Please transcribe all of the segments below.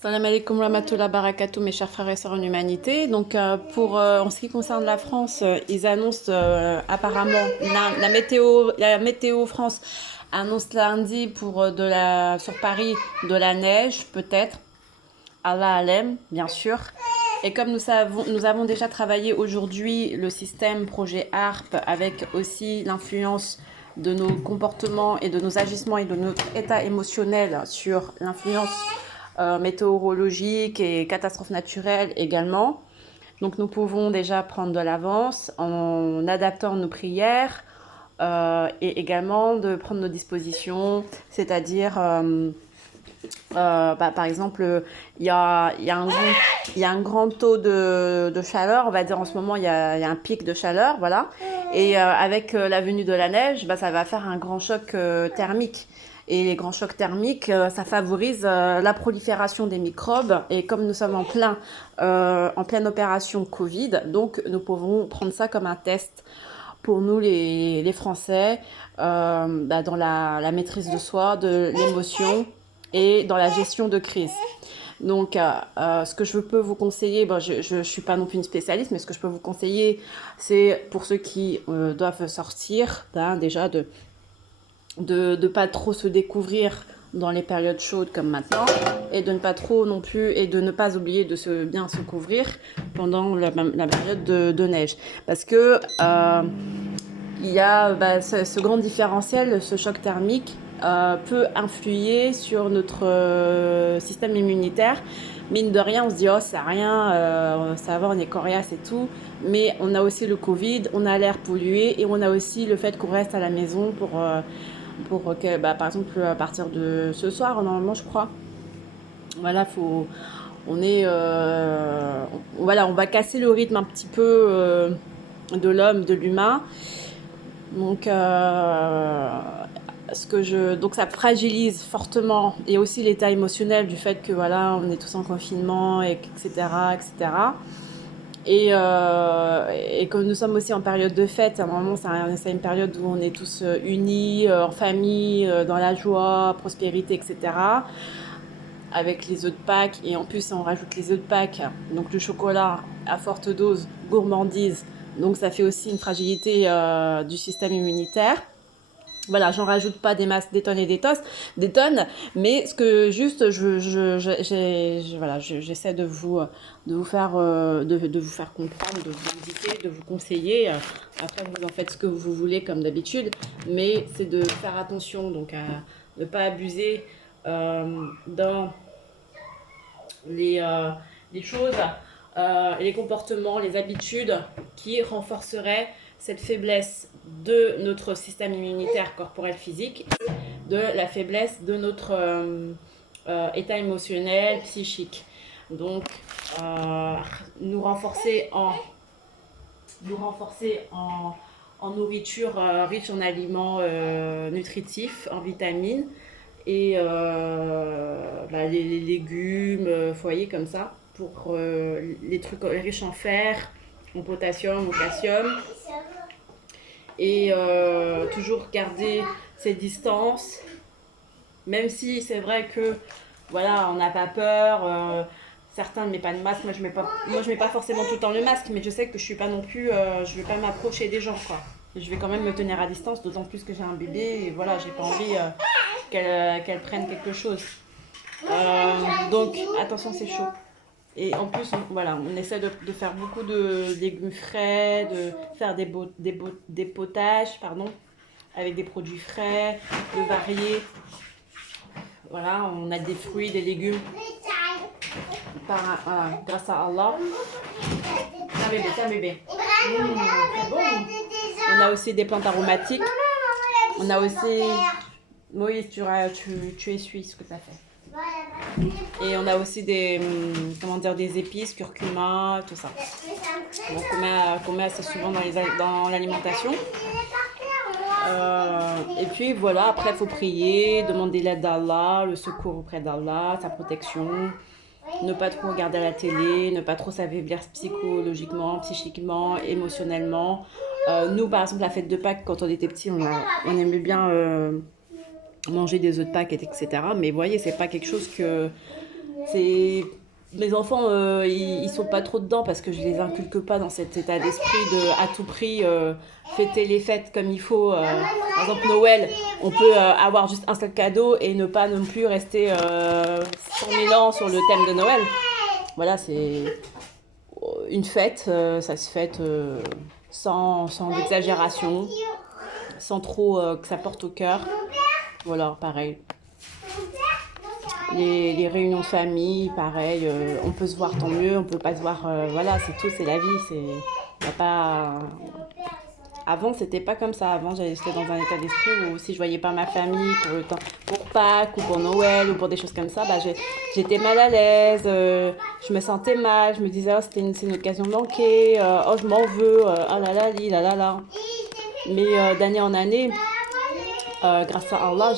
Salam alaikum rahmatullah barakatuh, mes chers frères et sœurs en humanité. Donc, en ce qui concerne la France, ils annoncent apparemment la météo France annonce lundi pour sur Paris de la neige, peut-être. Allah alem, bien sûr. Et comme nous avons déjà travaillé aujourd'hui le système projet ARP avec aussi l'influence de nos comportements et de nos agissements et de notre état émotionnel sur l'influence météorologique et catastrophes naturelles également. Donc nous pouvons déjà prendre de l'avance en adaptant nos prières et également de prendre nos dispositions, c'est-à-dire par exemple, il y a un grand taux de chaleur, on va dire en ce moment, il y a un pic de chaleur, voilà. Et avec la venue de la neige, ça va faire un grand choc thermique. Et les grands chocs thermiques, ça favorise la prolifération des microbes. Et comme nous sommes en pleine opération Covid, donc nous pouvons prendre ça comme un test pour nous les Français dans la maîtrise de soi, de l'émotion et dans la gestion de crise. Donc, ce que je peux vous conseiller, je ne suis pas non plus une spécialiste, mais ce que je peux vous conseiller, c'est pour ceux qui doivent sortir, déjà de ne pas trop se découvrir dans les périodes chaudes comme maintenant, et de ne pas trop non plus, et de ne pas oublier de bien se couvrir pendant la période de neige. Parce que il y a ce grand différentiel, ce choc thermique, peut influer sur notre système immunitaire. Mine de rien, on se dit, oh, c'est rien, ça va, on est coriace et tout. Mais on a aussi le Covid, on a l'air pollué et on a aussi le fait qu'on reste à la maison pour que, par exemple, à partir de ce soir, normalement, je crois, voilà, voilà, on va casser le rythme un petit peu de l'homme, de l'humain. Donc, donc ça fragilise fortement et aussi l'état émotionnel du fait que voilà, on est tous en confinement, etc., etc. Et que nous sommes aussi en période de fête. À un moment, c'est une période où on est tous unis, en famille, dans la joie, prospérité, etc. Avec les œufs de Pâques. Et en plus, on rajoute les œufs de Pâques, donc le chocolat à forte dose, gourmandise. Donc ça fait aussi une fragilité du système immunitaire. Voilà, j'en rajoute pas des masses, des tonnes et des tonnes, mais ce que juste, voilà, j'essaie de vous faire, de vous faire comprendre, de vous indiquer, de vous conseiller. Après, vous en faites ce que vous voulez comme d'habitude, mais c'est de faire attention, donc à ne pas abuser dans les choses, les comportements, les habitudes qui renforceraient cette faiblesse de notre système immunitaire corporel physique, de la faiblesse de notre état émotionnel, psychique. Donc, nous renforcer en nourriture riche en aliments nutritifs, en vitamines, et les légumes, foyers comme ça, pour les trucs riches en fer, en potassium, au calcium, et toujours garder ses distances, même si c'est vrai que voilà, on n'a pas peur. Certains ne mettent pas de masque, moi je mets pas forcément tout le temps le masque, mais je sais que je suis pas non plus, je vais pas m'approcher des gens, quoi. Je vais quand même me tenir à distance, d'autant plus que j'ai un bébé et voilà, j'ai pas envie qu'elle prenne quelque chose. Donc attention, c'est chaud. Et en plus, voilà, on essaie de faire beaucoup de légumes frais, de faire des potages, pardon, avec des produits frais, de varier. Voilà, on a des fruits, des légumes grâce à Allah. Tiens bébé. C'est bon. On a aussi des plantes aromatiques. On a aussi... Moïse, tu essuies ce que ça fait. Et on a aussi des épices, curcuma, tout ça. Donc qu'on met assez souvent dans l'alimentation. Et puis voilà, après il faut prier, demander l'aide d'Allah, le secours auprès d'Allah, sa protection. Ne pas trop regarder la télé, ne pas trop s'affaiblir psychologiquement, psychiquement, émotionnellement. Nous, par exemple, la fête de Pâques, quand on était petits, on aimait bien manger des œufs de Pâques, etc. Mais vous voyez, c'est pas quelque chose c'est mes enfants, ils sont pas trop dedans parce que je les inculque pas dans cet état d'esprit de à tout prix fêter les fêtes comme il faut. Par exemple Noël, on peut avoir juste un seul cadeau et ne pas non plus rester 100 000 ans sur le thème de Noël. Voilà, c'est une fête, ça se fête sans exagération, sans trop que ça porte au cœur. Voilà, pareil. Les réunions de famille, pareil, on peut se voir tant mieux, on peut pas se voir, voilà, c'est tout, c'est la vie, y a pas... Avant, c'était pas comme ça. Avant, j'étais dans un état d'esprit où si je voyais pas ma famille pour le temps, pour Pâques ou pour Noël ou pour des choses comme ça, bah, j'étais mal à l'aise, je me sentais mal, je me disais, oh, c'est une occasion manquée, oh, je m'en veux, oh là là, li, là là là. Mais d'année en année, grâce à Allah,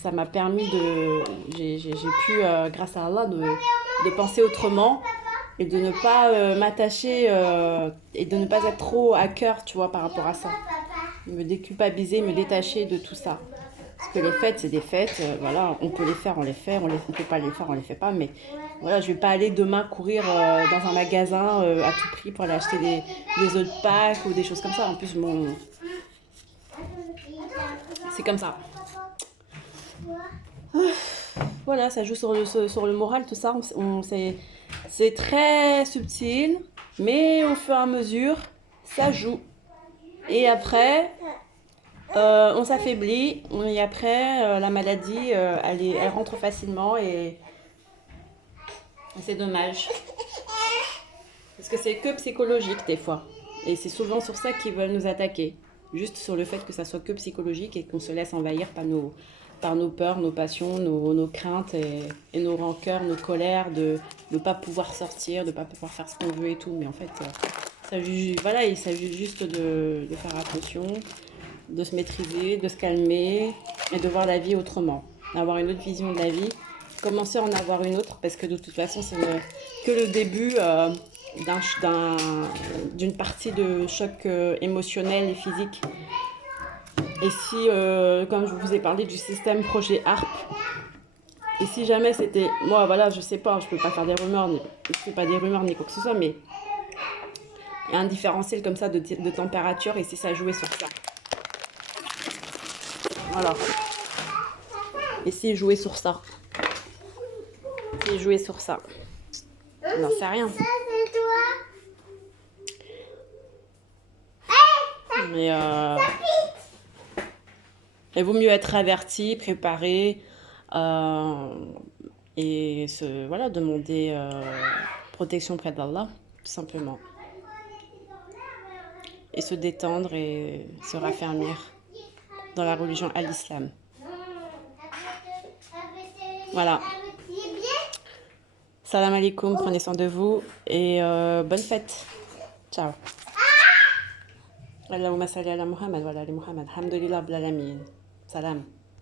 ça m'a permis de, j'ai pu, grâce à Allah, de penser autrement et de ne pas m'attacher et de ne pas être trop à cœur, tu vois, par rapport à ça. Me déculpabiliser, me détacher de tout ça. Parce que les fêtes, c'est des fêtes, voilà, on peut les faire, on les fait, on peut pas les faire, on les fait pas, mais voilà, je vais pas aller demain courir dans un magasin à tout prix pour aller acheter des œufs de Pâques ou des choses comme ça. En plus, c'est comme ça. Voilà, ça joue sur le moral, tout ça. C'est très subtil, mais au fur et à mesure, ça joue. Et après, on s'affaiblit, et après, la maladie, elle rentre facilement et c'est dommage. Parce que c'est que psychologique des fois. Et c'est souvent sur ça qu'ils veulent nous attaquer. Juste sur le fait que ça soit que psychologique et qu'on se laisse envahir par nos peurs, nos passions, nos craintes et nos rancœurs, nos colères de ne pas pouvoir sortir, de ne pas pouvoir faire ce qu'on veut et tout. Mais en fait, voilà, il s'agit juste de faire attention, de se maîtriser, de se calmer et de voir la vie autrement. D'avoir une autre vision de la vie. Commencer à en avoir une autre parce que de toute façon, c'est que le début d'une partie de choc émotionnel et physique. Et si, comme je vous ai parlé du système projet ARP, et si jamais c'était... Moi, voilà, je sais pas, je peux pas faire des rumeurs, c'est pas des rumeurs ni quoi que ce soit, mais il y a un différentiel comme ça de température et si ça jouait sur ça. Voilà. Et s'il jouait sur ça. S'il jouait sur ça. Non, c'est rien. Mais il vaut mieux être averti, préparé et voilà, demander protection près d'Allah, tout simplement. Et se détendre et se raffermir dans la religion à l'islam. Voilà. Salam alaikum, prenez soin de vous et bonne fête. Ciao. Allahumma salli ala Muhammad wa ala ali Muhammad. Alhamdulillah, rabbil alamin. Salam.